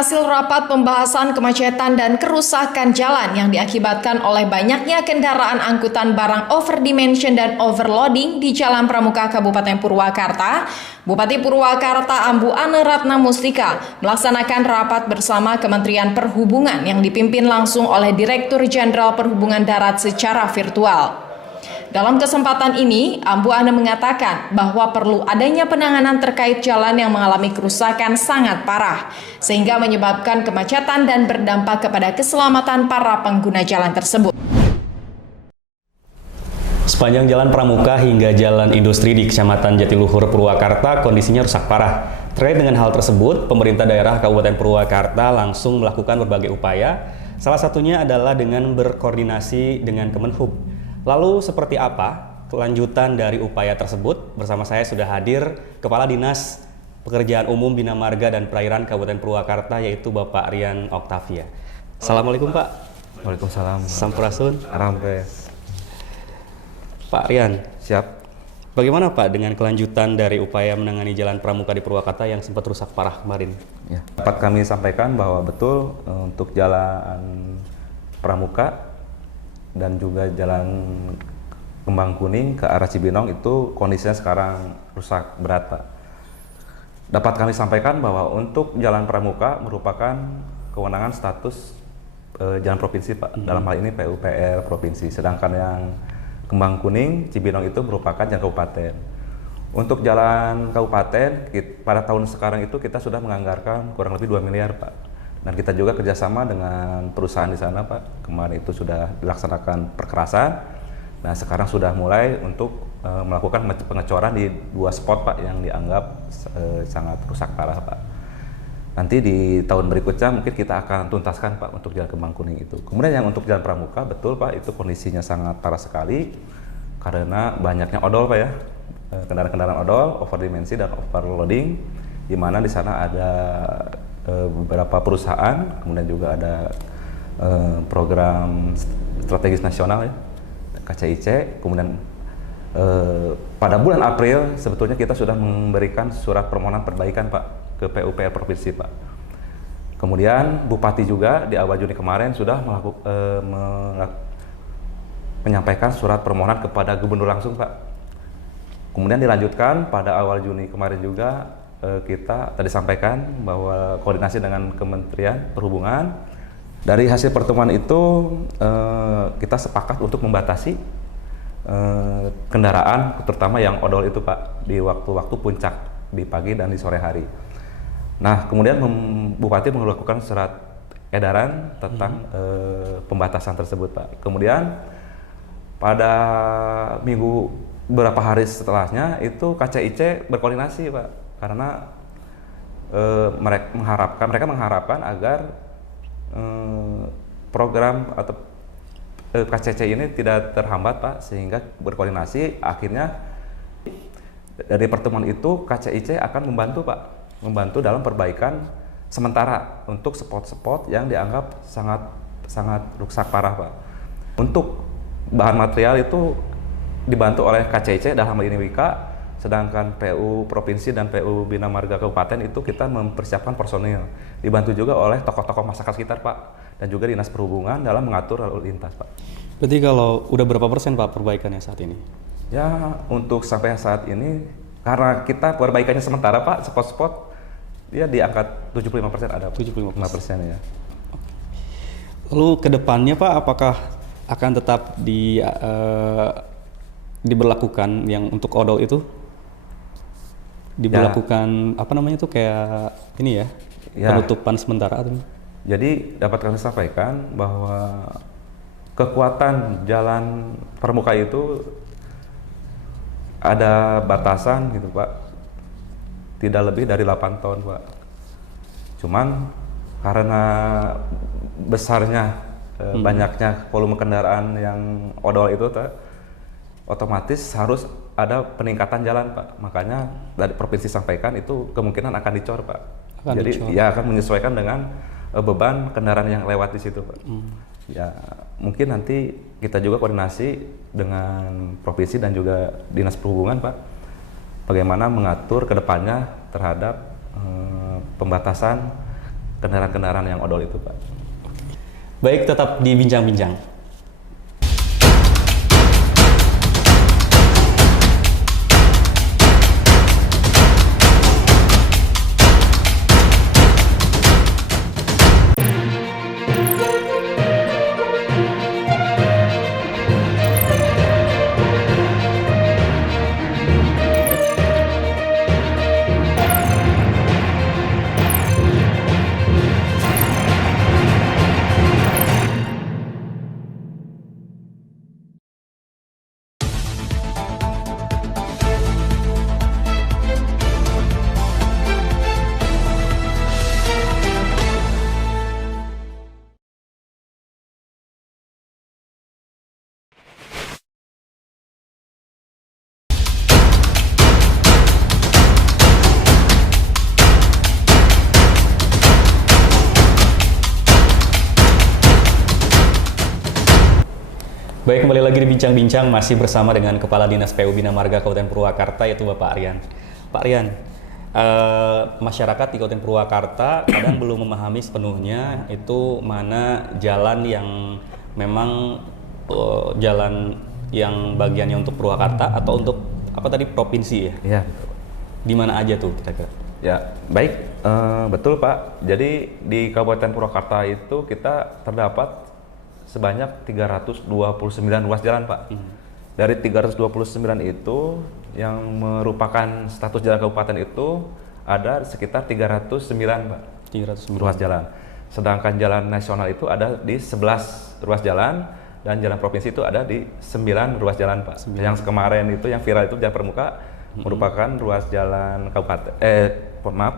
hasil rapat pembahasan kemacetan dan kerusakan jalan yang diakibatkan oleh banyaknya kendaraan angkutan barang overdimension dan overloading di Jalan Pramuka Kabupaten Purwakarta, Bupati Purwakarta Ambu Ane Ratna Mustika melaksanakan rapat bersama Kementerian Perhubungan yang dipimpin langsung oleh Direktur Jenderal Perhubungan Darat secara virtual. Dalam kesempatan ini, Ambu Ane mengatakan bahwa perlu adanya penanganan terkait jalan yang mengalami kerusakan sangat parah, sehingga menyebabkan kemacetan dan berdampak kepada keselamatan para pengguna jalan tersebut. Sepanjang Jalan Pramuka hingga Jalan Industri di Kecamatan Jatiluhur, Purwakarta, kondisinya rusak parah. Terkait dengan hal tersebut, pemerintah daerah Kabupaten Purwakarta langsung melakukan berbagai upaya, salah satunya adalah dengan berkoordinasi dengan Kemenhub. Lalu seperti apa kelanjutan dari upaya tersebut? Bersama saya sudah hadir Kepala Dinas Pekerjaan Umum Bina Marga dan Perairan Kabupaten Purwakarta, yaitu Bapak Rian Oktavia. Assalamualaikum Pak. Waalaikumsalam. Sampurasun. Arampes. Pak Rian, Siap. bagaimana Pak dengan kelanjutan dari upaya menangani Jalan Pramuka di Purwakarta yang sempat rusak parah kemarin? Ya. Dapat kami sampaikan bahwa betul untuk Jalan Pramuka dan juga Jalan Kembang Kuning ke arah Cibinong itu kondisinya sekarang rusak berat, Pak. Dapat kami sampaikan bahwa untuk Jalan Pramuka merupakan kewenangan status jalan provinsi, Pak. Dalam hal ini PUPR provinsi. Sedangkan yang Kembang Kuning, Cibinong itu merupakan jalan kabupaten. Untuk jalan kabupaten, pada tahun sekarang itu kita sudah menganggarkan kurang lebih 2 miliar, Pak. Dan kita juga kerjasama dengan perusahaan di sana, Pak. Kemarin itu sudah dilaksanakan perkerasan. Nah, sekarang sudah mulai untuk melakukan pengecoran di 2 spot, Pak, yang dianggap sangat rusak parah, Pak. Nanti di tahun berikutnya mungkin kita akan tuntaskan, Pak, untuk Jalan Kembang Kuning itu. Kemudian yang untuk Jalan Pramuka, betul, Pak, itu kondisinya sangat parah sekali karena banyaknya odol, Pak, ya. Kendaraan-kendaraan odol, overdimensi dan overloading, di mana di sana ada beberapa perusahaan, kemudian juga ada program strategis nasional, ya, KCIC. Kemudian pada bulan April sebetulnya kita sudah memberikan surat permohonan perbaikan, Pak, ke PUPR provinsi, Pak. Kemudian Bupati juga di awal Juni kemarin sudah menyampaikan surat permohonan kepada Gubernur langsung, Pak. Kemudian dilanjutkan pada awal Juni kemarin juga kita tadi sampaikan bahwa koordinasi dengan Kementerian Perhubungan. Dari hasil pertemuan itu kita sepakat untuk membatasi kendaraan, terutama yang odol itu, Pak, di waktu-waktu puncak di pagi dan di sore hari. Nah, kemudian Bupati melakukan surat edaran tentang pembatasan tersebut, Pak. Kemudian pada beberapa hari setelahnya itu KCIC berkoordinasi, Pak. Karena mereka mengharapkan agar program atau KCC ini tidak terhambat, Pak, sehingga berkoordinasi. Akhirnya dari pertemuan itu KCIC akan membantu, Pak, membantu dalam perbaikan sementara untuk spot-spot yang dianggap sangat rusak parah, Pak. Untuk bahan material itu dibantu oleh KCIC dalam hal ini WIKA. Sedangkan PU Provinsi dan PU Bina Marga Kabupaten itu kita mempersiapkan personil. Dibantu juga oleh tokoh-tokoh masyarakat sekitar, Pak. Dan juga Dinas Perhubungan dalam mengatur lalu lintas, Pak. Berarti kalau udah berapa persen, Pak, perbaikannya saat ini? Ya, untuk sampai saat ini, karena kita perbaikannya sementara, Pak, spot-spot, dia di angka 75% ada. 75% ya. Lalu ke depannya, Pak, apakah akan tetap diberlakukan yang untuk odol itu? Diberlakukan apa namanya itu kayak ini ya, penutupan sementara atau? Jadi dapat kami sampaikan bahwa kekuatan Jalan Pramuka itu ada batasan gitu, Pak, tidak lebih dari 8 ton, Pak. Cuman karena besarnya banyaknya volume kendaraan yang odol itu, otomatis harus ada peningkatan jalan, Pak. Makanya dari provinsi sampaikan itu kemungkinan akan dicor, Pak. Jadi ya akan menyesuaikan dengan beban kendaraan yang lewat di situ, Pak. Ya mungkin nanti kita juga koordinasi dengan provinsi dan juga Dinas Perhubungan, Pak. Bagaimana mengatur ke depannya terhadap pembatasan kendaraan-kendaraan yang odol itu, Pak. Baik, tetap di bincang-bincang. Baik, kembali lagi di Bincang-Bincang, masih bersama dengan Kepala Dinas PU Bina Marga Kabupaten Purwakarta, yaitu Bapak Aryan. Pak Aryan, masyarakat di Kabupaten Purwakarta kadang belum memahami sepenuhnya itu mana jalan yang memang jalan yang bagiannya untuk Purwakarta atau untuk apa tadi, provinsi ya? Iya. Di mana aja tuh kira-kira? Ya, baik, betul Pak. Jadi di Kabupaten Purwakarta itu kita terdapat sebanyak 329 ruas jalan, Pak. Dari 329 itu yang merupakan status jalan kabupaten itu ada sekitar 309, Pak. 309 ruas jalan. Sedangkan jalan nasional itu ada di 11 ruas jalan dan jalan provinsi itu ada di 9 ruas jalan, Pak. 9. Yang kemarin itu yang viral itu jalan Pramuka merupakan ruas jalan kabupaten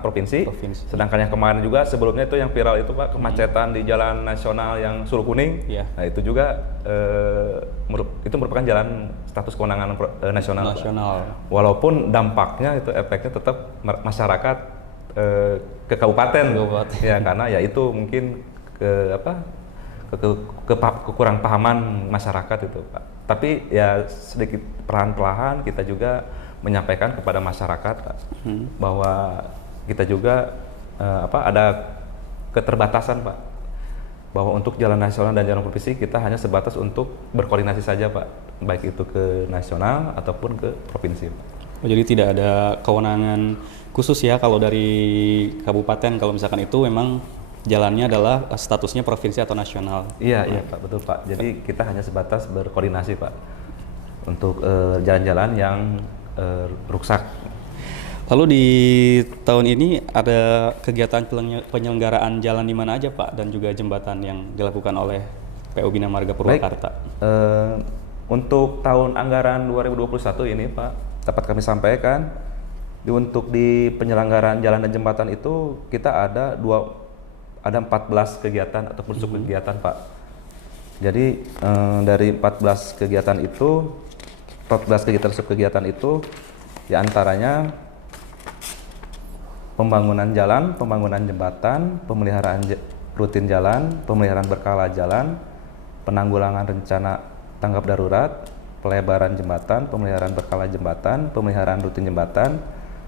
provinsi. Sedangkan yang kemarin juga sebelumnya itu yang viral itu, Pak, kemacetan di jalan nasional yang Sulu Kuning. Yeah. Nah, itu juga itu merupakan jalan status kewenangan nasional. Walaupun dampaknya itu efeknya tetap masyarakat ke kabupaten. Ya, karena ya itu mungkin kekurang pahaman masyarakat itu, Pak. Tapi ya sedikit perlahan-lahan kita juga menyampaikan kepada masyarakat, Pak, bahwa kita juga ada keterbatasan, Pak, bahwa untuk jalan nasional dan jalan provinsi kita hanya sebatas untuk berkoordinasi saja, Pak, baik itu ke nasional ataupun ke provinsi, Pak. Oh, jadi tidak ada kewenangan khusus ya kalau dari kabupaten, kalau misalkan itu memang jalannya adalah statusnya provinsi atau nasional. Iya, iya, Pak, betul, Pak. Jadi kita hanya sebatas berkoordinasi, Pak, untuk jalan-jalan yang rusak. Lalu di tahun ini ada kegiatan penyelenggaraan jalan di mana aja, Pak, dan juga jembatan yang dilakukan oleh PU Bina Marga Purwakarta? Baik, untuk tahun anggaran 2021 ini, Pak, dapat kami sampaikan untuk di penyelenggaraan jalan dan jembatan itu kita ada 14 kegiatan ataupun sub kegiatan, Pak. Jadi dari 14 kegiatan itu 14 kegiatan sub kegiatan itu diantaranya pembangunan jalan, pembangunan jembatan, pemeliharaan rutin jalan, pemeliharaan berkala jalan, penanggulangan rencana tanggap darurat, pelebaran jembatan, pemeliharaan berkala jembatan, pemeliharaan rutin jembatan,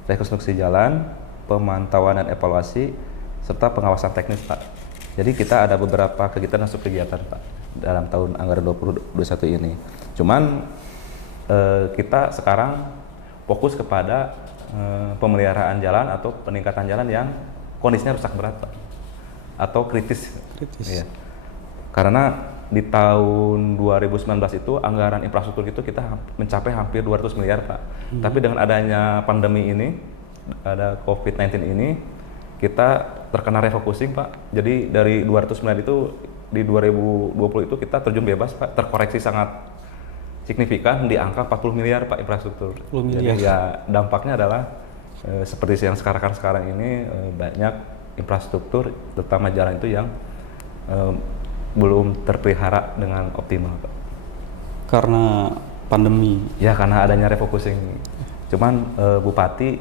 rekonstruksi jalan, pemantauan dan evaluasi, serta pengawasan teknis, Pak. Jadi kita ada beberapa kegiatan dan sub kegiatan, Pak, dalam tahun anggaran 2021 ini. Cuman kita sekarang fokus kepada pemeliharaan jalan atau peningkatan jalan yang kondisinya rusak berat, Pak, atau kritis. Ya. Karena di tahun 2019 itu anggaran infrastruktur itu kita mencapai hampir 200 miliar, Pak. Tapi dengan adanya pandemi ini, ada COVID-19 ini, kita terkena refocusing, Pak. Jadi dari 200 miliar itu di 2020 itu kita terjun bebas, Pak, terkoreksi sangat signifikan di angka 40 miliar, Pak, infrastruktur. 40 miliar. Jadi ya dampaknya adalah seperti yang sekarang ini banyak infrastruktur terutama jalan itu yang belum terpelihara dengan optimal, Pak. Karena pandemi. Ya, karena adanya refocusing. Cuman Bupati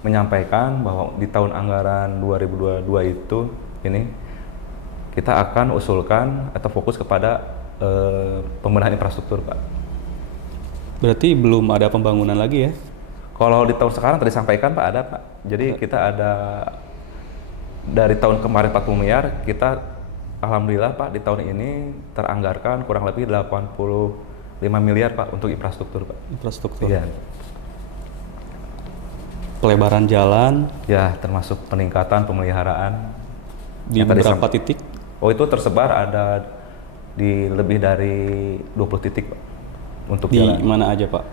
menyampaikan bahwa di tahun anggaran 2022 itu ini kita akan usulkan atau fokus kepada pembenahan infrastruktur, Pak. Berarti belum ada pembangunan lagi ya? Kalau di tahun sekarang tadi sampaikan, Pak, ada, Pak. Jadi kita ada dari tahun kemarin 40 miliar, kita alhamdulillah Pak di tahun ini teranggarkan kurang lebih 85 miliar Pak untuk infrastruktur Pak. Infrastruktur. Iya. Pelebaran jalan Ya, termasuk peningkatan pemeliharaan di yang tadi beberapa titik. Oh, itu tersebar ada di lebih dari 20 titik Pak untuk Di jalan. mana aja Pak?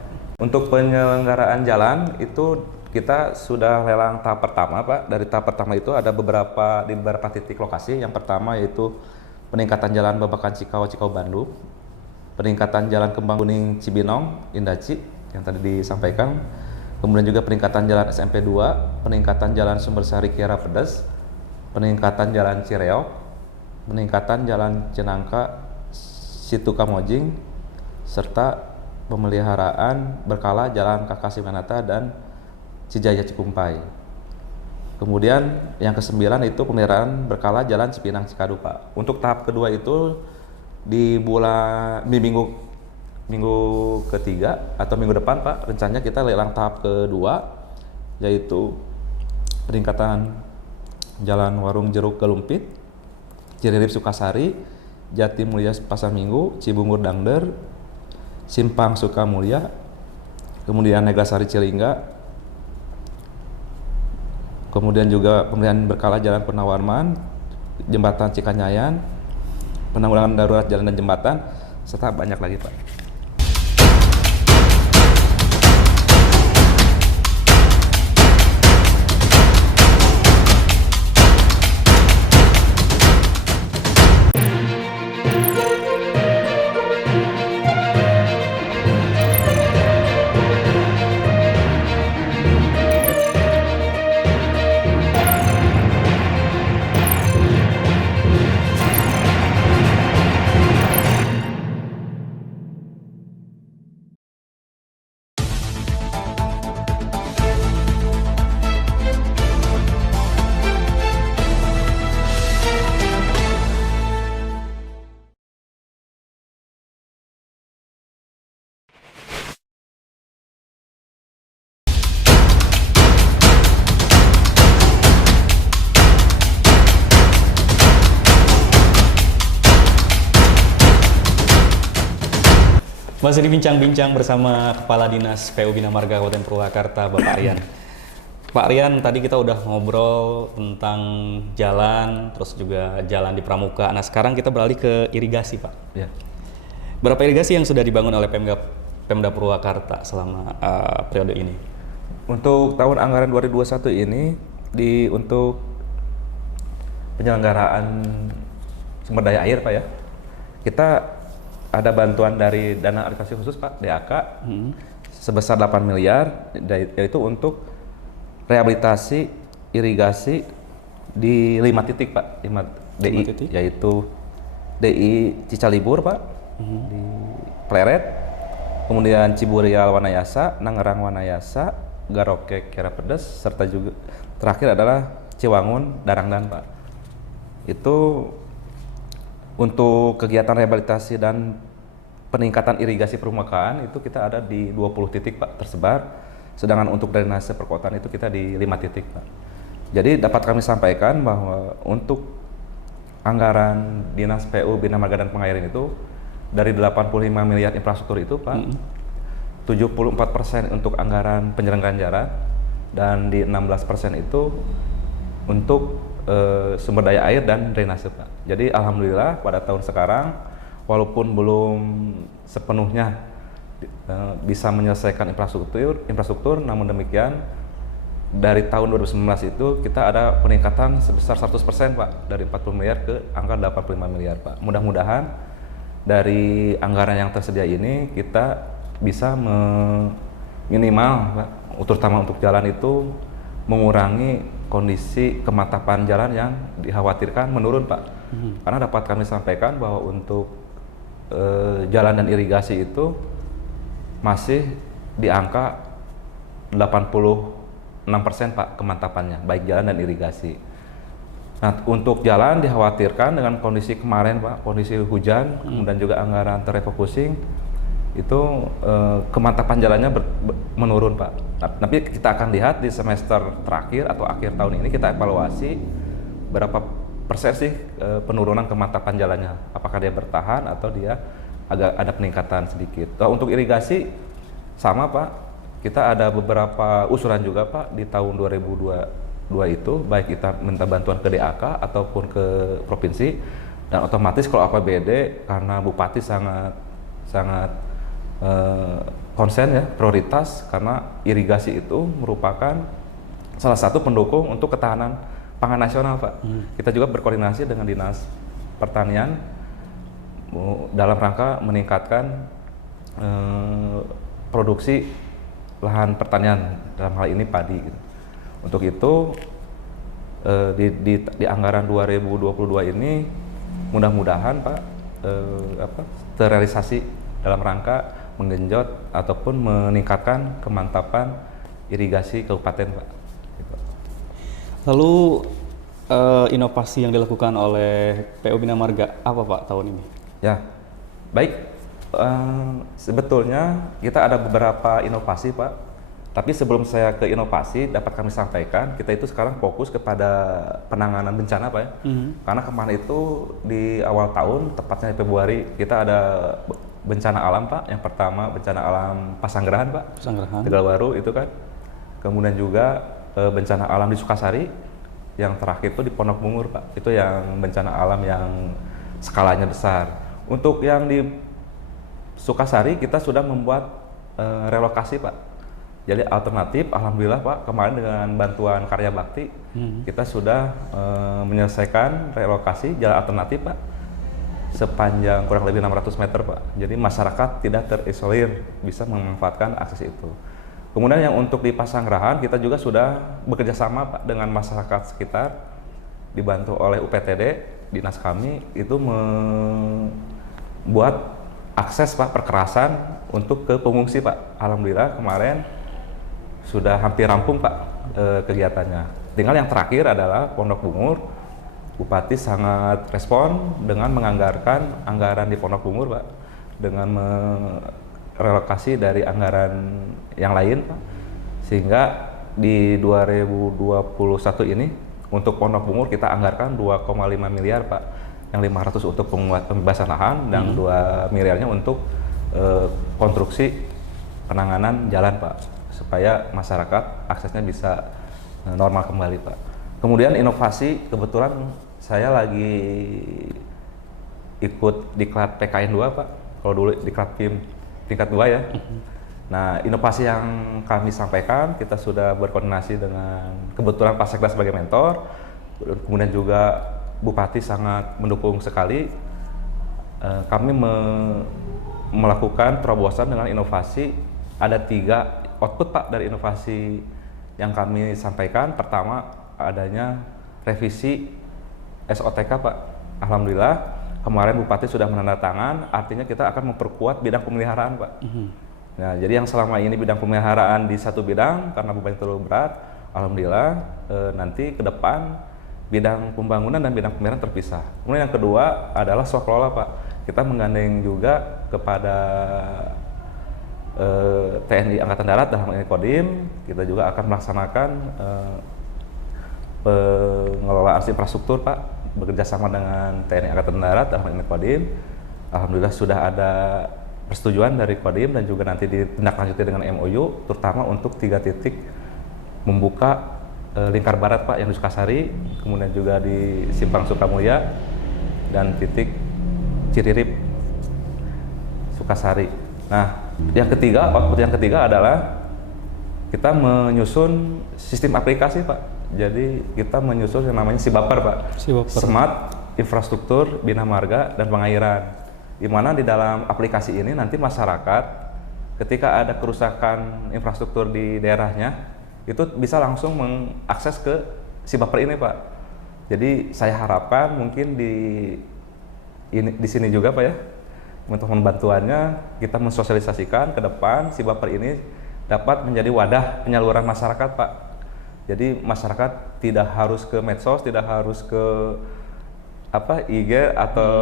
Untuk penyelenggaraan jalan itu kita sudah lelang tahap pertama Pak. Dari tahap pertama itu ada di beberapa titik lokasi. Yang pertama yaitu peningkatan jalan Babakan Cikau Bandung, peningkatan jalan Kembang Kuning Cibinong Indaci yang tadi disampaikan, kemudian juga peningkatan jalan SMP 2, peningkatan jalan Sumbersari Kiara Pedas, peningkatan jalan Cireok, peningkatan jalan Cenangka Situ Kamojing, serta pemeliharaan berkala jalan Kakasi Manata dan Cijaya Cikumpai. Kemudian yang ke-9 itu pemeliharaan berkala jalan Cipinang Cikadu Pak. Untuk tahap kedua itu di minggu ketiga atau minggu depan Pak, rencananya kita lelang tahap kedua, yaitu peningkatan jalan Warung Jeruk Galumpit, Ciririp Sukasari, Jati Mulia Pasar Minggu, Cibungur Dangder, Simpang Sukamulya, kemudian Neglasari Cilingga, kemudian juga pemeliharaan berkala jalan Purnawarman, Jembatan Cikanyayan, penanggulangan darurat jalan dan jembatan, serta banyak lagi Pak. Masih dibincang-bincang bersama Kepala Dinas PU Bina Marga Kabupaten Purwakarta, Bapak Aryan. Pak Aryan, tadi kita udah ngobrol tentang jalan, terus juga jalan di Pramuka. Nah, sekarang kita beralih ke irigasi, Pak. Ya. Berapa irigasi yang sudah dibangun oleh Pemda Purwakarta selama periode ini? Untuk tahun anggaran 2021 ini untuk penyelenggaraan sumber daya air Pak ya, kita ada bantuan dari dana alokasi khusus Pak, DAK, sebesar 8 miliar, yaitu untuk rehabilitasi irigasi di 5 titik Pak, 5 DI, titik? yaitu DI Cicalibur Pak, di Pleret, kemudian Ciburial Wanayasa, Nangerang Wanayasa, Garoke Kiara Pedas, serta juga terakhir adalah Ciwangun Darangdan Pak. Itu untuk kegiatan rehabilitasi dan peningkatan irigasi permukaan itu kita ada di 20 titik Pak tersebar, sedangkan untuk drainase perkotaan itu kita di 5 titik Pak. Jadi dapat kami sampaikan bahwa untuk anggaran Dinas PU Bina Marga dan Pengairan itu dari 85 miliar infrastruktur itu Pak, 74% untuk anggaran penyelenggaraan jalan dan di 16% itu untuk sumber daya air dan drainase Pak. Jadi alhamdulillah pada tahun sekarang walaupun belum sepenuhnya bisa menyelesaikan infrastruktur, namun demikian dari tahun 2019 itu kita ada peningkatan sebesar 100% Pak, dari 40 miliar ke angka 85 miliar Pak. Mudah-mudahan dari anggaran yang tersedia ini kita bisa minimal Pak, terutama untuk jalan itu mengurangi kondisi kemantapan jalan yang dikhawatirkan menurun Pak. Karena dapat kami sampaikan bahwa untuk jalan dan irigasi itu masih di angka 86% Pak kemantapannya, baik jalan dan irigasi. Nah, untuk jalan dikhawatirkan dengan kondisi kemarin Pak, kondisi hujan, kemudian juga anggaran terrefocusing, itu kemantapan jalannya menurun Pak. Tapi kita akan lihat di semester terakhir atau akhir tahun ini kita evaluasi berapa persen sih penurunan kemantapan jalannya, apakah dia bertahan atau dia agak ada peningkatan sedikit. Nah, untuk irigasi sama Pak, kita ada beberapa usulan juga Pak di tahun 2022 itu, baik kita minta bantuan ke DAK ataupun ke provinsi, dan otomatis kalau APBD karena Bupati sangat konsen ya, prioritas, karena irigasi itu merupakan salah satu pendukung untuk ketahanan pangan nasional Pak. Kita juga berkoordinasi dengan Dinas Pertanian dalam rangka meningkatkan produksi lahan pertanian, dalam hal ini padi gitu. Untuk itu di anggaran 2022 ini mudah-mudahan Pak terrealisasi dalam rangka menggenjot ataupun meningkatkan kemantapan irigasi kabupaten Pak. Gitu. Lalu inovasi yang dilakukan oleh PU Bina Marga apa Pak tahun ini? Ya, baik. Sebetulnya kita ada beberapa inovasi Pak. Tapi sebelum saya ke inovasi, dapat kami sampaikan, kita itu sekarang fokus kepada penanganan bencana Pak ya. Karena kemarin itu di awal tahun, tepatnya di Februari, kita ada bencana alam Pak. Yang pertama bencana alam Pasanggerahan Pak, Tegalwaru itu kan. Kemudian juga bencana alam di Sukasari. Yang terakhir itu di Pondok Bungur Pak. Itu yang bencana alam yang skalanya besar. Untuk yang di Sukasari kita sudah membuat relokasi Pak. Jadi alternatif, alhamdulillah Pak, kemarin dengan bantuan Karya Bakti kita sudah menyelesaikan relokasi jalan alternatif Pak sepanjang kurang lebih 600 meter Pak. Jadi masyarakat tidak terisolir, bisa memanfaatkan akses itu. Kemudian yang untuk di Pasanggerahan kita juga sudah bekerja sama Pak dengan masyarakat sekitar, dibantu oleh UPTD, dinas kami itu membuat akses Pak perkerasan untuk ke pengungsi Pak. Alhamdulillah kemarin sudah hampir rampung Pak kegiatannya. Tinggal yang terakhir adalah Pondok Bungur. Bupati sangat respon dengan menganggarkan anggaran di Pondok Bungur Pak, dengan merelokasi dari anggaran yang lain Pak, sehingga di 2021 ini untuk Pondok Bungur kita anggarkan 2,5 miliar Pak, yang 500 untuk pembebasan lahan dan 2 miliarnya untuk konstruksi penanganan jalan Pak, supaya masyarakat aksesnya bisa normal kembali Pak. Kemudian inovasi, kebetulan saya lagi ikut diklat PKN 2 Pak, kalau dulu diklat PIM tingkat 2 ya. Nah, inovasi yang kami sampaikan, kita sudah berkoordinasi dengan kebetulan Pak Sekda sebagai mentor, kemudian juga Bupati sangat mendukung sekali. Kami melakukan terobosan dengan inovasi, ada 3 output Pak dari inovasi yang kami sampaikan. Pertama, adanya revisi SOTK Pak. Alhamdulillah kemarin Bupati sudah menandatangan, artinya kita akan memperkuat bidang pemeliharaan Pak. Nah, jadi yang selama ini bidang pemeliharaan di satu bidang karena beban terlalu berat, alhamdulillah nanti ke depan bidang pembangunan dan bidang pemeliharaan terpisah. Kemudian yang kedua adalah swaklola Pak. Kita menggandeng juga kepada TNI Angkatan Darat dalam ini Kodim. Kita juga akan melaksanakan pengelolaan infrastruktur Pak, bekerjasama dengan TNI Angkatan Darat dalam ini Kodim. Alhamdulillah sudah ada persetujuan dari Kodim dan juga nanti ditindaklanjuti dengan MOU, terutama untuk 3 titik membuka lingkar barat Pak yang di Sukasari, kemudian juga di Simpang Sukamulya dan titik Ciririp Sukasari. Nah, output yang ketiga adalah kita menyusun sistem aplikasi Pak. Jadi kita menyusun yang namanya Sibaper Pak, Smart Infrastruktur Bina Marga dan Pengairan, di mana di dalam aplikasi ini nanti masyarakat ketika ada kerusakan infrastruktur di daerahnya itu bisa langsung mengakses ke Sibaper ini Pak. Jadi saya harapkan mungkin di sini juga Pak ya, untuk bantuannya kita mensosialisasikan ke depan Sibaper ini dapat menjadi wadah penyaluran masyarakat Pak. Jadi masyarakat tidak harus ke medsos, tidak harus ke IG atau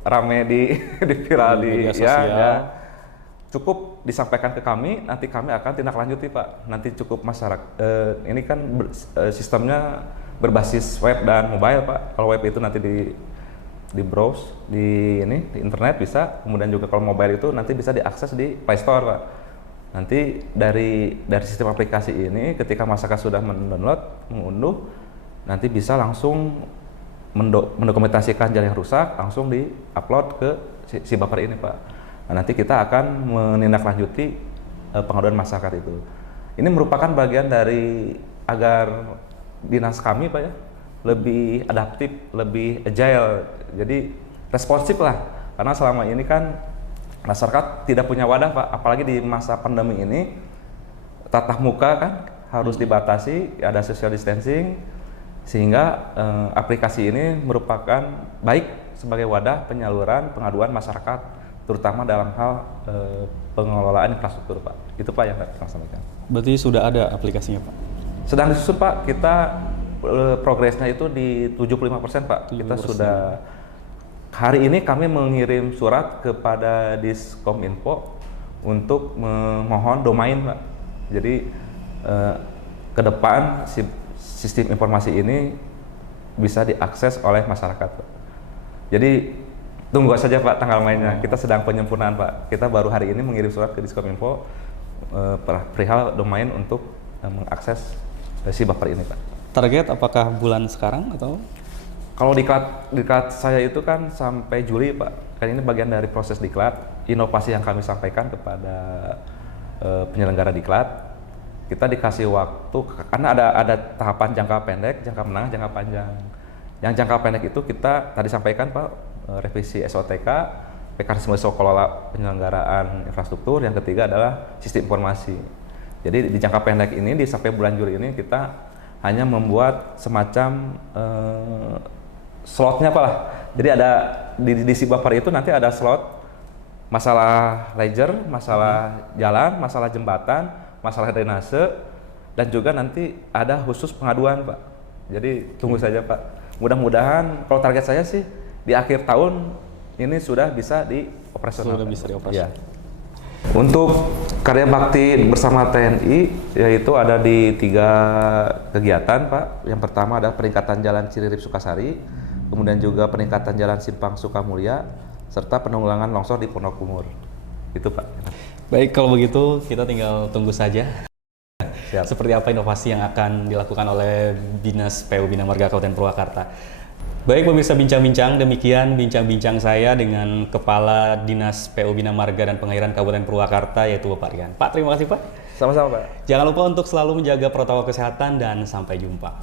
rame di viral di media sosial. Ya. Cukup disampaikan ke kami, nanti kami akan tindak lanjuti Pak. Nanti cukup masyarakat ini kan sistemnya berbasis web dan mobile Pak. Kalau web itu nanti di browse di internet bisa, kemudian juga kalau mobile itu nanti bisa diakses di Play Store Pak. Nanti dari sistem aplikasi ini ketika masyarakat sudah mengunduh, nanti bisa langsung mendokumentasikan jalan yang rusak, langsung di-upload ke si buffer ini Pak. Nah, nanti kita akan menindaklanjuti pengaduan masyarakat itu. Ini merupakan bagian dari agar dinas kami Pak ya lebih adaptif, lebih agile, jadi responsif lah. Karena selama ini kan masyarakat tidak punya wadah Pak, apalagi di masa pandemi ini tatap muka kan harus dibatasi, ada social distancing, sehingga aplikasi ini merupakan baik sebagai wadah penyaluran pengaduan masyarakat, terutama dalam hal pengelolaan infrastruktur Pak. Itu Pak yang saya sampaikan. Berarti sudah ada aplikasinya Pak? Sedang disusun Pak, kita progresnya itu di 75% Pak. 70%. Kita sudah, hari ini kami mengirim surat kepada Diskominfo untuk memohon domain Pak. Jadi ke depan sistem informasi ini bisa diakses oleh masyarakat Pak. Jadi tunggu saja Pak tanggal mainnya. Kita sedang penyempurnaan Pak. Kita baru hari ini mengirim surat ke Diskominfo perihal domain untuk mengakses si buffer ini Pak. Target apakah bulan sekarang atau? Kalau diklat saya itu kan sampai Juli Pak. Kan ini bagian dari proses diklat, inovasi yang kami sampaikan kepada penyelenggara diklat. Kita dikasih waktu karena ada tahapan jangka pendek, jangka menengah, jangka panjang. Yang jangka pendek itu kita tadi sampaikan Pak, revisi SOTK, mekanisme kelola penyelenggaraan infrastruktur. Yang ketiga adalah sistem informasi. Jadi di jangka pendek ini sampai bulan Juli ini kita hanya membuat semacam slotnya Pak lah. Jadi ada di si buffer itu nanti ada slot masalah ledger, masalah jalan, masalah jembatan, masalah drainase, dan juga nanti ada khusus pengaduan Pak. Jadi tunggu saja Pak. Mudah-mudahan kalau target saya sih di akhir tahun ini sudah bisa dioperasionalkan. Sudah bisa dioperasikan. Ya. Untuk karya bakti bersama TNI yaitu ada di 3 kegiatan Pak. Yang pertama adalah peningkatan jalan Ciririp Sukasari, kemudian juga peningkatan jalan Simpang Sukamulya, serta penanggulangan longsor di Pondok Kumur. Itu Pak. Baik, kalau begitu kita tinggal tunggu saja. Siap. Seperti apa inovasi yang akan dilakukan oleh Dinas PU Bina Marga Kabupaten Purwakarta. Baik pemirsa bincang-bincang, demikian bincang-bincang saya dengan Kepala Dinas PU Bina Marga dan Pengairan Kabupaten Purwakarta yaitu Bapak Rian. Pak, terima kasih Pak. Sama-sama Pak. Jangan lupa untuk selalu menjaga protokol kesehatan dan sampai jumpa.